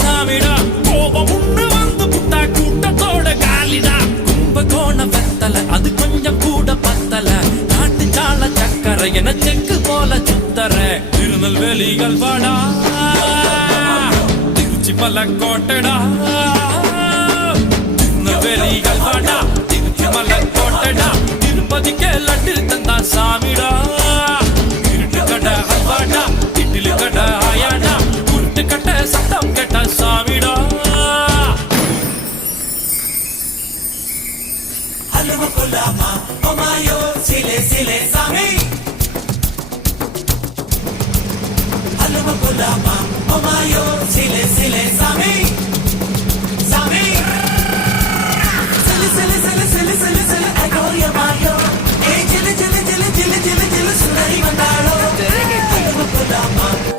சாமிடா கோபம் உண்டு வந்து புட்டா கூட்டத்தோட காலிடா கும்பகோண வெத்தல அது கொஞ்சம் கூட பத்தல நாட்டு சால சக்கரை என செக்கு போல சுத்தர திருநெல்வேலிகள் வாடா திருச்சி மலக்கோட்டடா திருநெல்வேலிகள் வாடா திருச்சி மலக்கோட்டடா திருப்பதிக்கே லட்டு தந்தா சாமிடா இருட்டு கடை அல்வாடா இட்லி கடை ஆயாடா உருட்டு கட்ட சத்தம் கேட்ட சாமிடா Aluma kulama, omayo, sile sile sami. Aluma kulama, omayo, sile sile sami.